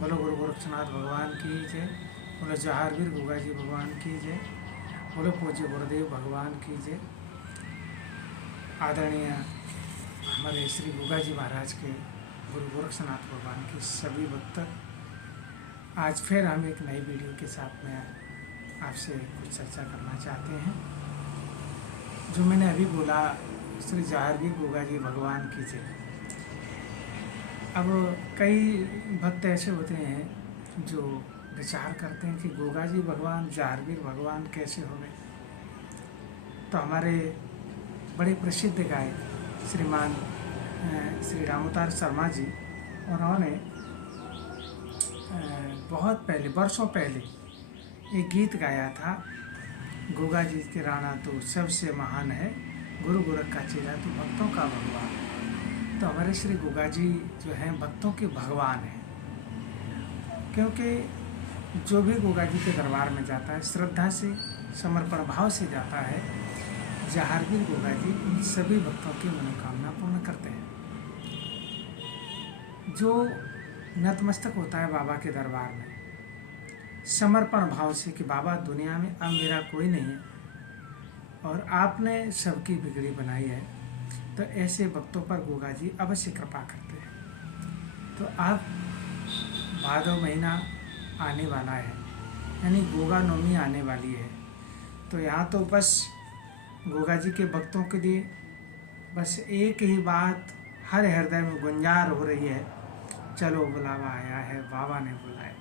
बोलो गुरु गोरक्षनाथ भगवान की जय। बोलो जहारवीर गोगा जी भगवान की जय। बोलो पूज्य गुरुदेव भगवान की जय। आदरणीय हमारे श्री गोगा जी महाराज के गुरु गोरक्षनाथ भगवान के सभी भक्त, आज फिर हम एक नई वीडियो के साथ में आपसे कुछ चर्चा करना चाहते हैं। जो मैंने अभी बोला, श्री जहारवीर गोगा जी भगवान की जय। अब कई भक्त ऐसे होते हैं जो विचार करते हैं कि गोगा जी भगवान जहारवीर भगवान कैसे हो गए। तो हमारे बड़े प्रसिद्ध गायक श्रीमान श्री रामोतार शर्मा जी, उन्होंने बहुत पहले, वर्षों पहले एक गीत गाया था, गोगा जी के राणा तो सबसे महान है, गुरु गोरख का चेला तो भक्तों का भगवान। तो हमारे श्री गोगा जी जो हैं भक्तों के भगवान हैं, क्योंकि जो भी गोगा जी के दरबार में जाता है श्रद्धा से, समर्पण भाव से जाता है, जहारवीर गोगा जी उन सभी भक्तों की मनोकामना पूर्ण करते हैं। जो नतमस्तक होता है बाबा के दरबार में समर्पण भाव से कि बाबा दुनिया में अब मेरा कोई नहीं है और आपने सबकी बिगड़ी बनाई है, तो ऐसे भक्तों पर गोगा जी अवश्य कृपा करते हैं। तो अब भादव महीना आने वाला है, यानी गोगा नवमी आने वाली है। तो यहाँ तो बस गोगा जी के भक्तों के लिए बस एक ही बात हर हृदय में गुंजार हो रही है, चलो बुलावा आया है, बाबा ने बुलाया।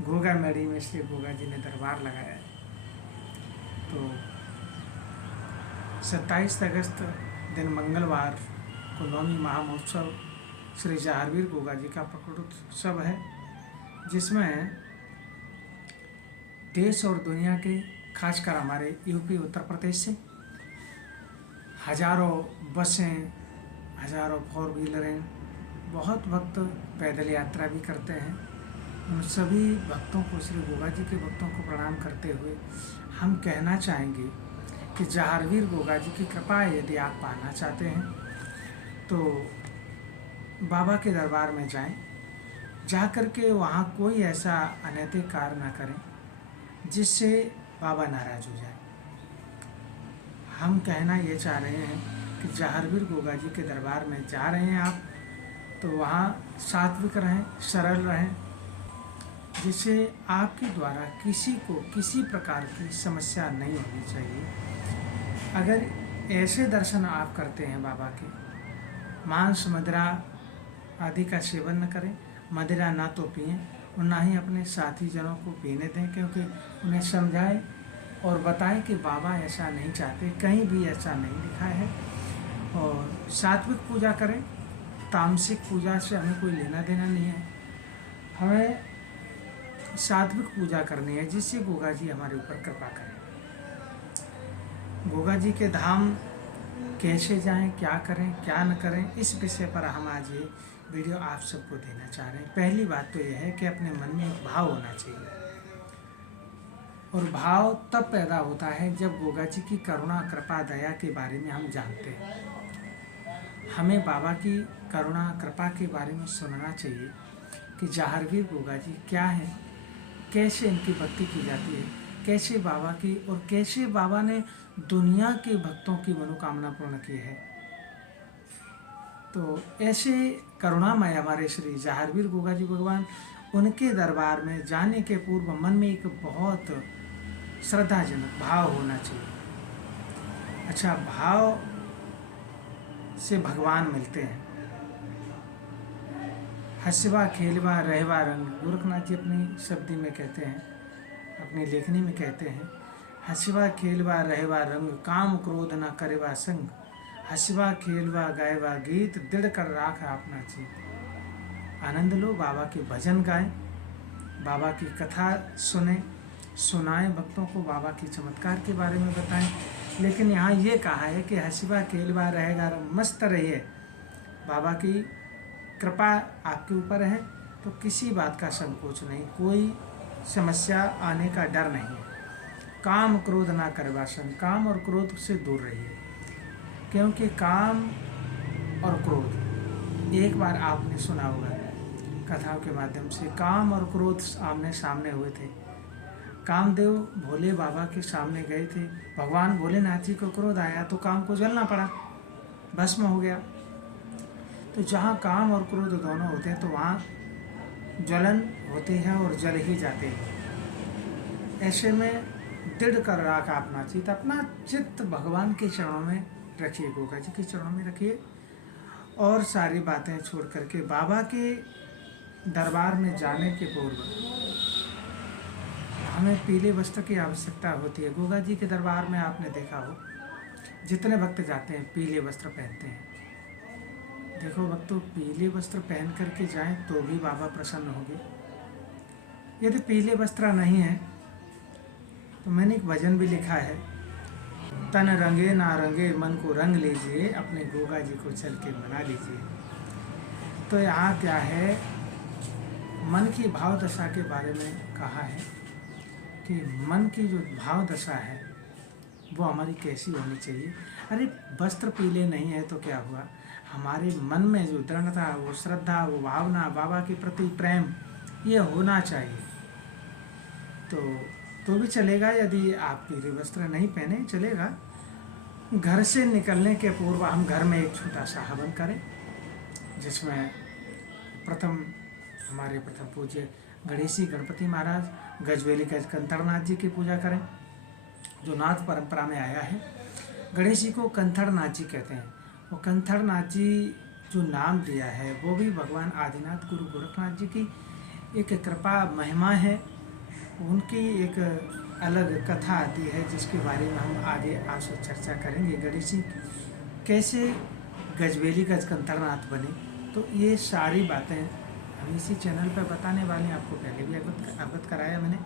गोगा मेड़ी में श्री गोगा जी ने दरबार लगाया है। तो 27 अगस्त दिन मंगलवार को नवमी महामहोत्सव श्री जहारवीर गोगा जी का प्रकटोत्सव है, जिसमें देश और दुनिया के, खासकर हमारे यूपी उत्तर प्रदेश से हजारों बसें, हजारों फोर व्हीलरें, बहुत भक्त पैदल यात्रा भी करते हैं। उन सभी भक्तों को, श्री गोगा जी के भक्तों को प्रणाम करते हुए हम कहना चाहेंगे कि जहारवीर गोगा जी की कृपा यदि आप पाना चाहते हैं तो बाबा के दरबार में जाएं, जा कर के वहाँ कोई ऐसा अनैतिक कार्य ना करें जिससे बाबा नाराज हो जाए। हम कहना ये चाह रहे हैं कि जहारवीर गोगा जी के दरबार में जा रहे हैं आप, तो वहाँ सात्विक रहें, सरल रहें, जिससे आपके द्वारा किसी को किसी प्रकार की समस्या नहीं होनी चाहिए। अगर ऐसे दर्शन आप करते हैं बाबा के, मांस मदिरा आदि का सेवन न करें, मदिरा ना तो पिएं और ना ही अपने साथी जनों को पीने दें, क्योंकि उन्हें समझाएं और बताएं कि बाबा ऐसा नहीं चाहते, कहीं भी ऐसा नहीं लिखा है। और सात्विक पूजा करें, तामसिक पूजा से हमें कोई लेना देना नहीं है। हमें सात्विक पूजा करनी है जिससे गोगा जी हमारे ऊपर कृपा करें। गोगा जी के धाम कैसे जाएं, क्या करें, क्या न करें, इस विषय पर हम आज ये वीडियो आप सबको देना चाह रहे हैं। पहली बात तो यह है कि अपने मन में एक भाव होना चाहिए, और भाव तब पैदा होता है जब गोगा जी की करुणा, कृपा, दया के बारे में हम जानते हैं। हमें बाबा की करुणा, कृपा के बारे में सुनना चाहिए कि जहारवीर गोगा जी क्या है, कैसे इनकी भक्ति की जाती है, कैसे बाबा की, और कैसे बाबा ने दुनिया के भक्तों की मनोकामना पूर्ण की है। तो ऐसे करुणामय हमारे श्री जहारवीर गोगा जी भगवान, उनके दरबार में जाने के पूर्व मन में एक बहुत श्रद्धाजनक भाव होना चाहिए। अच्छा, भाव से भगवान मिलते हैं। हंसवा खेलवा रहवा रंग, गोरखनाथ जी अपनी शब्दी में कहते हैं, अपनी लेखनी में कहते हैं, हंसवा खेलवा रहवा रंग, काम क्रोध न करेवा संग, हंसवा खेलवा गायवा गीत, दृढ़ कर राख अपना चित। आनंद लो, बाबा के भजन गाएं, बाबा की कथा सुनाएं, भक्तों को बाबा की चमत्कार के बारे में बताएं। लेकिन यहाँ ये कहा है कि हंसवा खेलवा रहेगा, मस्त रहिए, बाबा की कृपा आपके ऊपर है, तो किसी बात का संकोच नहीं, कोई समस्या आने का डर नहीं है। काम क्रोध ना करवा संग, काम और क्रोध से दूर रहिए, क्योंकि काम और क्रोध, एक बार आपने सुना होगा, कथाओं के माध्यम से। काम और क्रोध आमने सामने हुए थे। कामदेव भोले बाबा के सामने गए थे, भगवान भोलेनाथ जी को क्रोध आया तो काम को जलना पड़ा, भस्म हो गया। तो जहाँ काम और क्रोध दोनों होते हैं तो वहाँ ज्वलन होते हैं और जल ही जाते हैं। ऐसे में दृढ़ कर राख अपना चित्त, अपना चित्त भगवान के चरणों में रखिए, गोगा जी के चरणों में रखिए और सारी बातें छोड़ करके बाबा के दरबार में जाने के पूर्व हमें पीले वस्त्र की आवश्यकता होती है। गोगा जी के दरबार में आपने देखा हो, जितने भक्त जाते हैं पीले वस्त्र पहनते हैं। देखो भक्तों, पीले वस्त्र पहन करके जाएं तो भी बाबा प्रसन्न होंगे। यदि पीले वस्त्र नहीं है तो मैंने एक भजन भी लिखा है, तन रंगे ना रंगे मन को रंग लीजिए, अपने गोगा जी को चल के मना लीजिए। तो यहाँ क्या है, मन की भाव दशा के बारे में कहा है कि मन की जो भाव दशा है वो हमारी कैसी होनी चाहिए। अरे वस्त्र पीले नहीं है तो क्या हुआ, हमारे मन में जो दृढ़ता, वो श्रद्धा, वो भावना, बाबा के प्रति प्रेम, ये होना चाहिए। तो भी चलेगा। यदि आप पीले वस्त्र नहीं पहने चलेगा। घर से निकलने के पूर्व हम घर में एक छोटा सा हवन करें, जिसमें हमारे प्रथम पूज्य गणेशी गणपति महाराज गजवेली गज कंथड़नाथ जी की पूजा करें, जो नाथ परंपरा में आया है। गणेश जी को कंथड़नाथ जी कहते हैं। वो कंथड़नाथ जी जो नाम दिया है वो भी भगवान आदिनाथ गुरु गोरखनाथ जी की एक कृपा महिमा है। उनकी एक अलग कथा आती है जिसके बारे में हम आगे आपसे चर्चा करेंगे। गणेश जी कैसे गजवेली गज कंथड़नाथ बने, तो ये सारी बातें हम इसी चैनल पर बताने वाले हैं। आपको पहले भी अवगत कराया मैंने।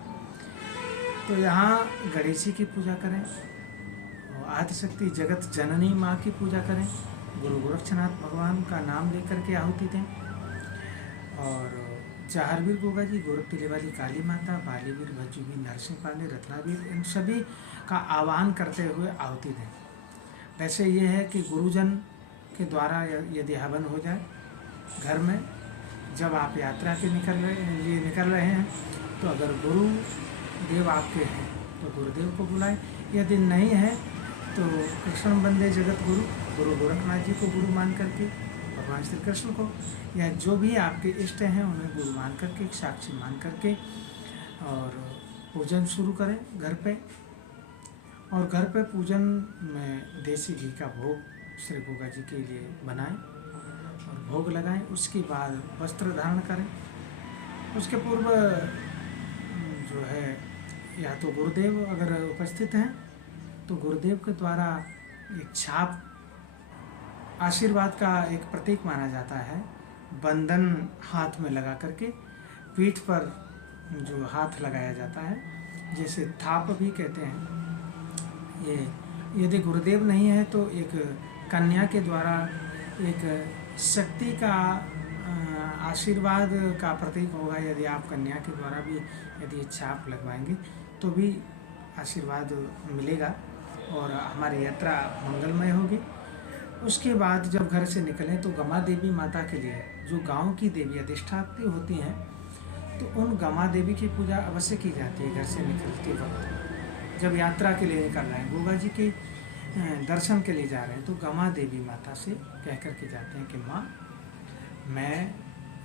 तो यहाँ गणेश जी की पूजा करें, आदिशक्ति जगत जननी माँ की पूजा करें, गुरु गोरक्षनाथ भगवान का नाम लेकर के आहुति दें, और चारवीर गोगा जी, गोरखतिले वाली काली माता, बालीवीर, भज्जूवीर, नरसिंह पांडे, रत्नावीर, इन सभी का आह्वान करते हुए आहुति दें। वैसे ये है कि गुरुजन के द्वारा यदि हवन हो जाए घर में, जब आप यात्रा के निकल रहे हैं, तो अगर गुरुदेव आपके हैं तो गुरुदेव को बुलाएं। यदि नहीं है तो कृष्ण बंदे जगत गुरु, गुरु गोरखनाथ जी को गुरु मान करके, भगवान श्री कृष्ण को, या जो भी आपके इष्ट हैं उन्हें गुरु मान करके, साक्षी मान करके, और पूजन शुरू करें घर पे। और घर पे पूजन में देसी घी का भोग श्री गोगा जी के लिए बनाएं और भोग लगाएं। उसके बाद वस्त्र धारण करें। उसके पूर्व जो है, या तो गुरुदेव अगर उपस्थित हैं तो गुरुदेव के द्वारा एक छाप, आशीर्वाद का एक प्रतीक माना जाता है, बंधन हाथ में लगा करके पीठ पर जो हाथ लगाया जाता है, जैसे थाप भी कहते हैं। ये यदि गुरुदेव नहीं है तो एक कन्या के द्वारा एक शक्ति का आशीर्वाद का प्रतीक होगा। यदि आप कन्या के द्वारा भी यदि छाप लगवाएंगे तो भी आशीर्वाद मिलेगा और हमारी यात्रा मंगलमय होगी। उसके बाद जब घर से निकलें तो गमा देवी माता के लिए, जो गांव की देवी अधिष्ठात्री होती हैं, तो उन गमा देवी की पूजा अवश्य की जाती है। घर से निकलते वक्त जब यात्रा के लिए निकल रहे हैं, गोगा जी के दर्शन के लिए जा रहे हैं, तो गमा देवी माता से कह कर के जाते हैं कि माँ, मैं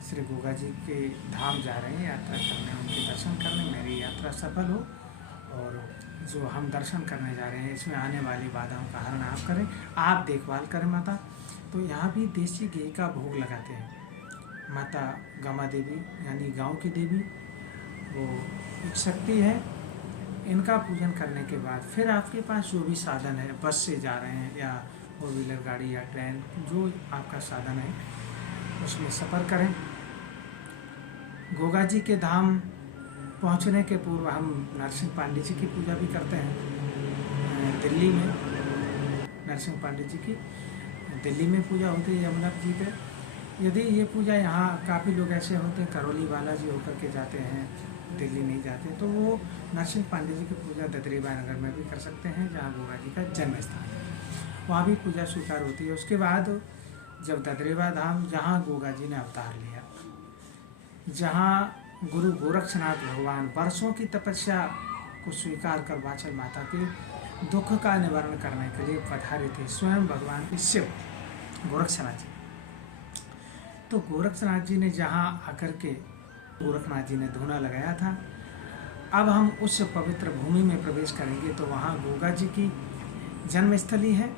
श्री गोगा जी के धाम जा रहे हैं यात्रा करने, उनके दर्शन करने, मेरी यात्रा सफल हो, और जो हम दर्शन करने जा रहे हैं इसमें आने वाली बाधाओं का हरण आप करें, आप देखभाल करें माता। तो यहाँ भी देसी घी का भोग लगाते हैं। माता गमा देवी यानी गांव की देवी, वो एक शक्ति है। इनका पूजन करने के बाद फिर आपके पास जो भी साधन है, बस से जा रहे हैं या फोर व्हीलर गाड़ी या ट्रेन, जो आपका साधन है उसमें सफ़र करें। गोगा जी के धाम पहुंचने के पूर्व हम नरसिंह पांडे जी की पूजा भी करते हैं। दिल्ली में नरसिंह पांडे जी की दिल्ली में पूजा होती है यमुना जी पे। यदि ये पूजा यहाँ काफ़ी लोग ऐसे होते हैं करौली बालाजी होकर के जाते हैं, दिल्ली नहीं जाते, तो वो नरसिंह पांडे जी की पूजा ददरीबा नगर में भी कर सकते हैं, जहाँ गोगा जी का जन्म स्थान है, वहाँ भी पूजा स्वीकार होती है। उसके बाद जब ददरीबा धाम, जहाँ गोगा जी ने अवतार लिया, जहाँ गुरु गोरक्षनाथ भगवान वर्षों की तपस्या को स्वीकार कर वाचल माता के दुख का निवारण करने के लिए पधारे थे स्वयं भगवान के शिव गोरक्षनाथ जी। तो गोरक्षनाथ जी ने जहाँ आकर के गोरखनाथ जी ने धूना लगाया था, अब हम उस पवित्र भूमि में प्रवेश करेंगे तो वहाँ गोगा जी की जन्मस्थली है।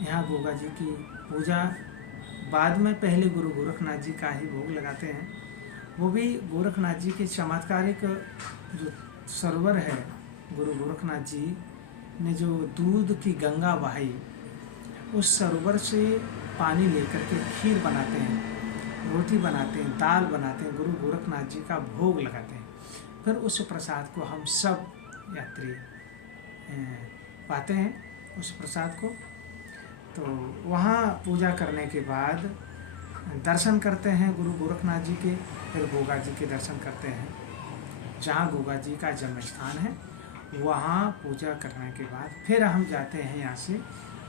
यहाँ गोगा जी की पूजा बाद में पहले गुरु गोरखनाथ जी का ही भोग लगाते हैं। वो भी गोरखनाथ जी के चमत्कारिक जो सरोवर है, गुरु गोरखनाथ जी ने जो दूध की गंगा बहाई, उस सरोवर से पानी लेकर के खीर बनाते हैं, रोटी बनाते हैं, दाल बनाते हैं, गुरु गोरखनाथ जी का भोग लगाते हैं। फिर उस प्रसाद को हम सब यात्री पाते हैं उस प्रसाद को। तो वहाँ पूजा करने के बाद दर्शन करते हैं गुरु गोरखनाथ जी के, फिर गोगा जी के दर्शन करते हैं जहाँ गोगा जी का जन्म स्थान है। वहाँ पूजा करने के बाद फिर हम जाते हैं यहाँ से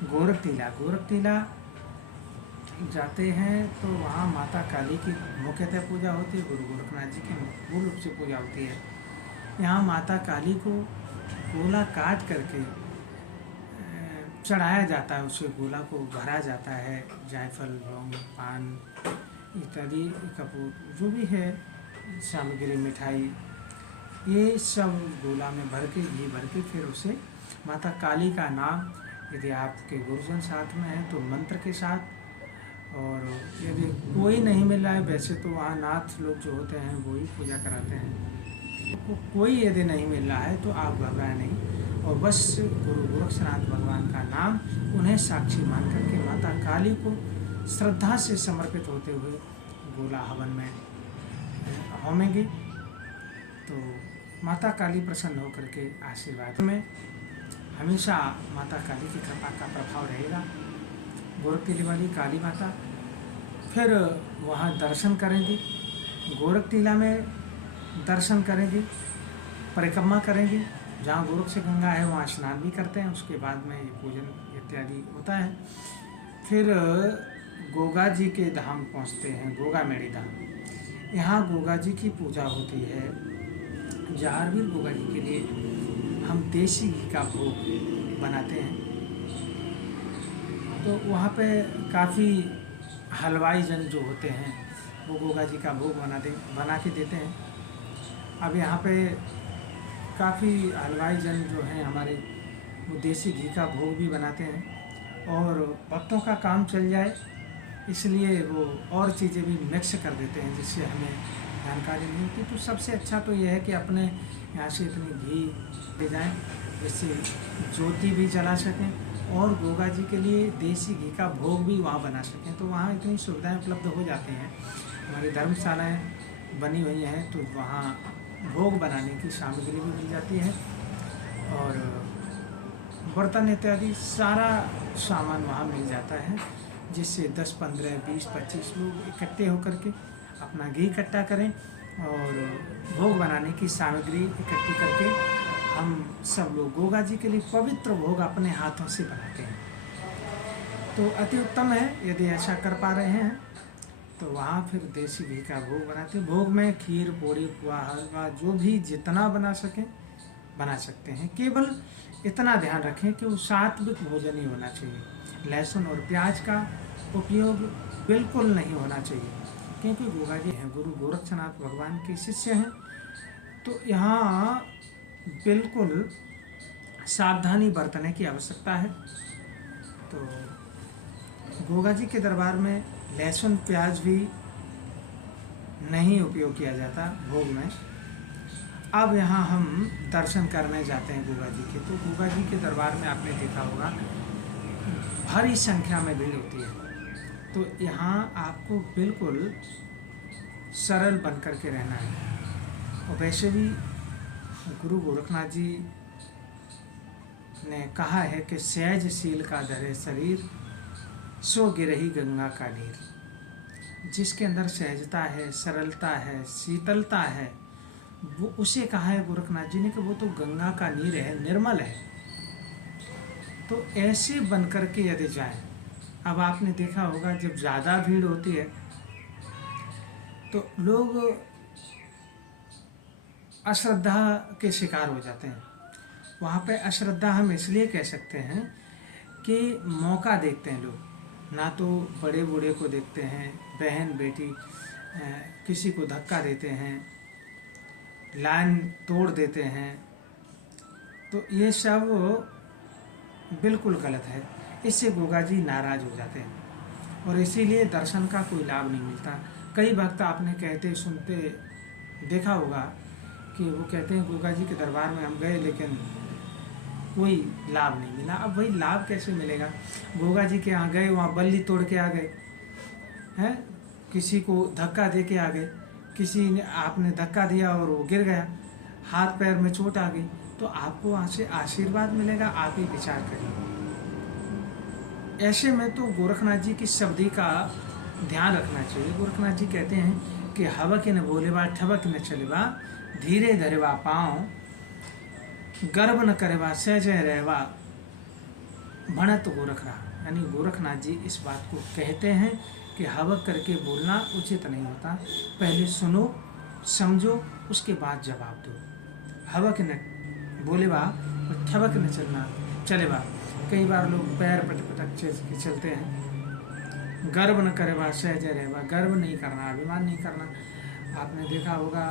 गोरख टीला जाते हैं। तो वहाँ माता काली की मुख्यतः पूजा होती है, गुरु गोरखनाथ जी की मूल रूप से पूजा होती है। यहाँ माता काली को गोला काट करके चढ़ाया जाता है, उसके गोला को भरा जाता है, जायफल, लौंग, पान इत्यादि, कपूर, जो भी है सामग्री, मिठाई, ये सब गोला में भर के, घी भर के, फिर उसे माता काली का नाम, यदि आपके गुरुजन साथ में है तो मंत्र के साथ, और यदि कोई नहीं मिल रहा है, वैसे तो वहाँ नाथ लोग जो होते हैं वो ही पूजा कराते हैं, तो कोई यदि नहीं मिल रहा है तो आप घबराएं नहीं, और बस गुरु गोरक्षनाथ भगवान का नाम उन्हें साक्षी मान करके माता काली को श्रद्धा से समर्पित होते हुए गोला हवन में होमेंगे। तो माता काली प्रसन्न होकर के आशीर्वाद में हमेशा माता काली की कृपा का प्रभाव रहेगा। गोरख टीले वाली काली माता, फिर वहाँ दर्शन करेंगे, गोरख टीला में दर्शन करेंगे, परिक्रमा करेंगे, जहाँ गोरख से गंगा है वहाँ स्नान भी करते हैं, उसके बाद में पूजन इत्यादि होता है। फिर गोगा जी के धाम पहुँचते हैं, गोगा मेड़ी धाम। यहाँ गोगा जी की पूजा होती है। जारवीर गोगा जी के लिए हम देसी घी का भोग बनाते हैं। तो वहाँ पे काफ़ी हलवाई जन जो होते हैं वो गोगा जी का भोग बना के देते हैं। अब यहाँ पे काफ़ी हलवाई जन जो हैं हमारे, वो देसी घी का भोग भी बनाते हैं, और भक्तों का काम चल जाए इसलिए वो और चीज़ें भी मिक्स कर देते हैं जिससे हमें जानकारी नहीं होती। तो सबसे अच्छा तो यह है कि अपने यहाँ से इतनी घी ले जाएँ जिससे ज्योति भी जला सकें, और गोगा जी के लिए देसी घी का भोग भी वहाँ बना सकें। तो वहाँ इतनी सुविधाएं उपलब्ध हो जाती हैं, हमारी धर्मशालाएं बनी हुई हैं, तो वहाँ भोग बनाने की सामग्री भी मिल जाती है, और बर्तन इत्यादि सारा सामान वहाँ मिल जाता है, जिससे 10, 15, 20, 25 लोग इकट्ठे होकर के अपना घी इकट्ठा करें और भोग बनाने की सामग्री इकट्ठी करके हम सब लोग गोगा जी के लिए पवित्र भोग अपने हाथों से बनाते हैं। तो अति उत्तम है यदि ऐसा कर पा रहे हैं तो वहाँ फिर देसी घी का भोग बनाते हैं। भोग में खीर, पूड़ी, पुआ, हलवा, जो भी जितना बना सकें बना सकते हैं। केवल इतना ध्यान रखें कि वो सात्विक भोजन ही होना चाहिए। लहसुन और प्याज का उपयोग बिल्कुल नहीं होना चाहिए, क्योंकि गोगा जी हैं, गुरु गोरक्षनाथ भगवान के शिष्य हैं। तो यहाँ बिल्कुल सावधानी बरतने की आवश्यकता है। तो गोगा जी के दरबार में लहसुन प्याज भी नहीं उपयोग किया जाता भोग में। अब यहाँ हम दर्शन करने जाते हैं गोगा जी के। तो गोगा जी के दरबार में आपने देखा होगा भारी संख्या में भीड़ होती है। तो यहाँ आपको बिल्कुल सरल बन कर के रहना है। और वैसे भी गुरु गोरखनाथ जी ने कहा है कि सहजशील का धरे शरीर, सो गिरही गंगा का नीर। जिसके अंदर सहजता है, सरलता है, शीतलता है, वो उसे कहा है गोरखनाथ जी ने कि वो तो गंगा का नीर है, निर्मल है। तो ऐसे बन कर के यदि जाए, अब आपने देखा होगा जब ज़्यादा भीड़ होती है तो लोग अश्रद्धा के शिकार हो जाते हैं। वहाँ पे अश्रद्धा हम इसलिए कह सकते हैं कि मौका देखते हैं लोग, ना तो बड़े बूढ़े को देखते हैं, बहन बेटी किसी को धक्का देते हैं, लाइन तोड़ देते हैं, तो ये सब बिल्कुल गलत है। इससे गोगा जी नाराज़ हो जाते हैं और इसीलिए दर्शन का कोई लाभ नहीं मिलता। कई भक्त आपने कहते सुनते देखा होगा कि वो कहते हैं गोगा जी के दरबार में हम गए लेकिन कोई लाभ नहीं मिला। अब वही लाभ कैसे मिलेगा? गोगा जी के यहाँ गए, वहाँ बल्ली तोड़ के आ गए हैं, किसी को धक्का दे के आ गए, किसी ने आपने धक्का दिया और वो गिर गया, हाथ पैर में चोट आ गई, तो आपको वहाँ से आशीर्वाद मिलेगा? आप ही विचार करिए। ऐसे में तो गोरखनाथ जी की शब्दी का ध्यान रखना चाहिए। गोरखनाथ जी कहते हैं कि हवक न बोलेबा ठबक न चलेबा, धीरे धरेबा पाँव, गर्व न करेबा सहजय रहवा, भणत गोरख रहा। यानी गोरखनाथ जी इस बात को कहते हैं कि हवक करके बोलना उचित नहीं होता, पहले सुनो समझो उसके बाद जवाब दो। हवक न बोलेबा ठबक न चलना चलेबा, कई बार लोग पैर पटक के चलते हैं। गर्व न करेबा सहजय रहबा, गर्व नहीं करना, अभिमान नहीं करना। आपने देखा होगा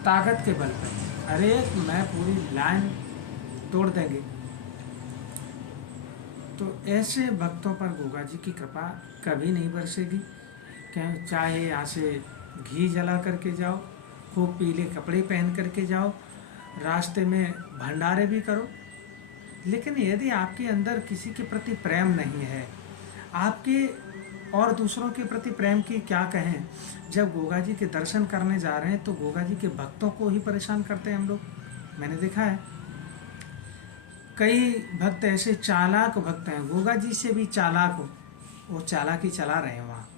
ताकत के बल पर, अरे मैं पूरी लाइन तोड़ देंगे। तो ऐसे भक्तों पर गोगा जी की कृपा कभी नहीं बरसेगी। चाहे यहाँ से घी जला करके जाओ, खूब पीले कपड़े पहन करके जाओ, रास्ते में भंडारे भी करो, लेकिन यदि आपके अंदर किसी के प्रति प्रेम नहीं है, आपके और दूसरों के प्रति प्रेम की क्या कहें। जब गोगा जी के दर्शन करने जा रहे हैं तो गोगा जी के भक्तों को ही परेशान करते हैं हम लोग। मैंने देखा है कई भक्त ऐसे चालाक भक्त हैं, गोगा जी से भी चालाक हो, वो चालाकी चला रहे हैं। वहाँ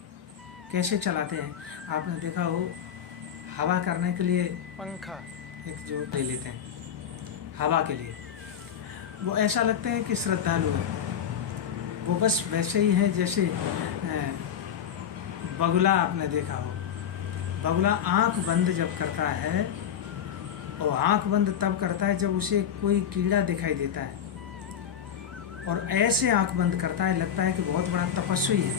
कैसे चलाते हैं आपने देखा हो, हवा करने के लिए पंखा एक जो ले लेते हैं हवा के लिए, वो ऐसा लगते हैं कि श्रद्धालु है। वो बस वैसे ही हैं जैसे बगुला, आपने देखा हो बगुला आंख बंद जब करता है, और आंख बंद तब करता है जब उसे कोई कीड़ा दिखाई देता है, और ऐसे आंख बंद करता है लगता है कि बहुत बड़ा तपस्वी है,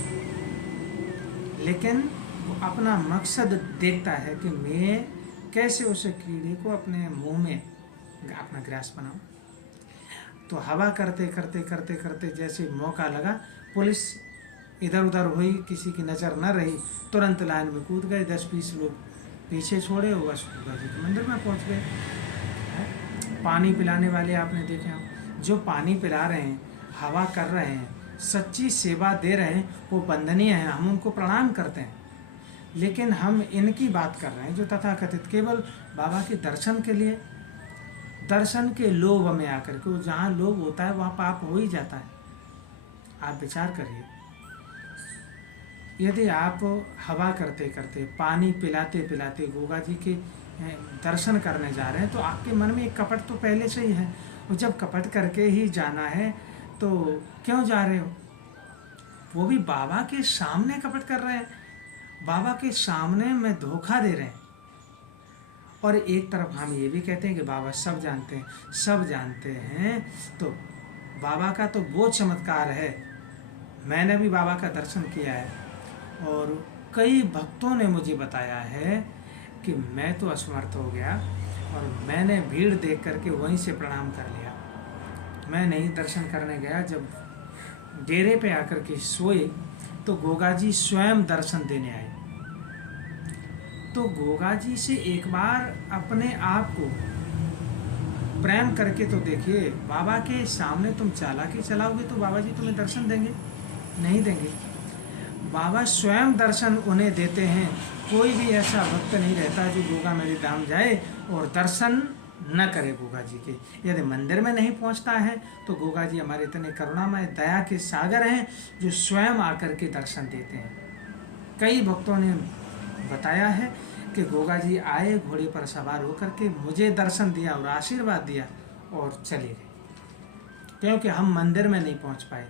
लेकिन वो अपना मकसद देखता है कि मैं कैसे उस कीड़े को अपने मुंह में अपना ग्रास बनाऊं। तो हवा करते करते करते करते जैसे मौका लगा, पुलिस इधर उधर हुई, किसी की नज़र न रही, तुरंत लाइन में कूद गए, 10-20 लोग पीछे छोड़े और बस गोगा जी के मंदिर में पहुंच गए। पानी पिलाने वाले आपने देखे हो, जो पानी पिला रहे हैं, हवा कर रहे हैं, सच्ची सेवा दे रहे हैं, वो वंदनीय हैं, हम उनको प्रणाम करते हैं। लेकिन हम इनकी बात कर रहे हैं जो तथाकथित केवल बाबा के दर्शन के लिए, दर्शन के लोभ में आकर के, जहाँ लोभ होता है वहाँ पाप हो ही जाता है। आप विचार करिए, यदि आप हवा करते करते, पानी पिलाते पिलाते गोगा जी के दर्शन करने जा रहे हैं तो आपके मन में एक कपट तो पहले से ही है, और जब कपट करके ही जाना है तो क्यों जा रहे हो? वो भी बाबा के सामने कपट कर रहे हैं, बाबा के सामने में धोखा दे रहे हैं। और एक तरफ हम ये भी कहते हैं कि बाबा सब जानते हैं, सब जानते हैं, तो बाबा का तो वो चमत्कार है। मैंने भी बाबा का दर्शन किया है और कई भक्तों ने मुझे बताया है कि मैं तो असमर्थ हो गया और मैंने भीड़ देख करके वहीं से प्रणाम कर लिया। मैं नहीं दर्शन करने गया, जब डेरे पे आकर के सोए तो गोगा जी स्वयं दर्शन देने आए। तो गोगा जी से एक बार अपने आप को प्रेम करके तो देखिए। बाबा के सामने तुम चालाकी चलाओगे तो बाबा जी तुम्हें दर्शन देंगे? नहीं देंगे। बाबा स्वयं दर्शन उन्हें देते हैं। कोई भी ऐसा भक्त नहीं रहता जो गोगा मेरे धाम जाए और दर्शन न करे गोगा जी के। यदि मंदिर में नहीं पहुंचता है तो गोगा जी हमारे इतने करुणामय दया के सागर हैं जो स्वयं आकर के दर्शन देते हैं। कई भक्तों ने बताया है कि गोगा जी आए, घोड़े पर सवार होकर के मुझे दर्शन दिया और आशीर्वाद दिया और चले गए, क्योंकि हम मंदिर में नहीं पहुंच पाए।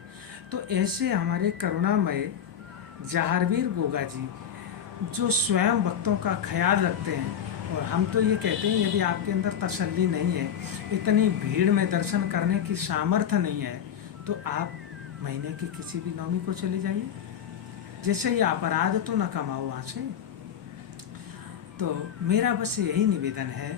तो ऐसे हमारे करुणामय जहारवीर गोगा जी जो स्वयं भक्तों का ख्याल रखते हैं और हम तो ये कहते हैं यदि आपके अंदर तसल्ली नहीं है, इतनी भीड़ में दर्शन करने की सामर्थ्य नहीं है, तो आप महीने की किसी भी नौमी को चले जाइए, जैसे ये अपराध तो न कमाओ वहाँ से। तो मेरा बस यही निवेदन है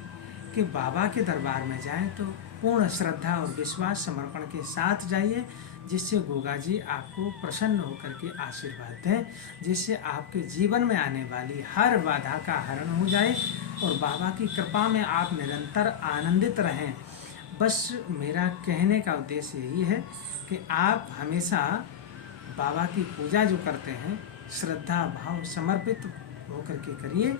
कि बाबा के दरबार में जाएं तो पूर्ण श्रद्धा और विश्वास समर्पण के साथ जाइए, जिससे गोगा जी आपको प्रसन्न होकर के आशीर्वाद दें, जिससे आपके जीवन में आने वाली हर बाधा का हरण हो जाए और बाबा की कृपा में आप निरंतर आनंदित रहें। बस मेरा कहने का उद्देश्य यही है कि आप हमेशा बाबा की पूजा जो करते हैं श्रद्धा भाव समर्पित होकर के करिए।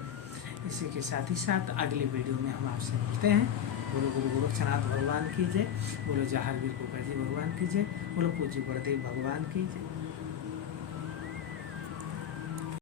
इसी के साथ ही साथ अगली वीडियो में हम आपसे मिलते हैं। बोलो गुरु गोरक्षनाथ भगवान की जय, बोलो जहांगीर गोगा जी भगवान की जय, बोलो पूज्य गुरुदेव भगवान की जय।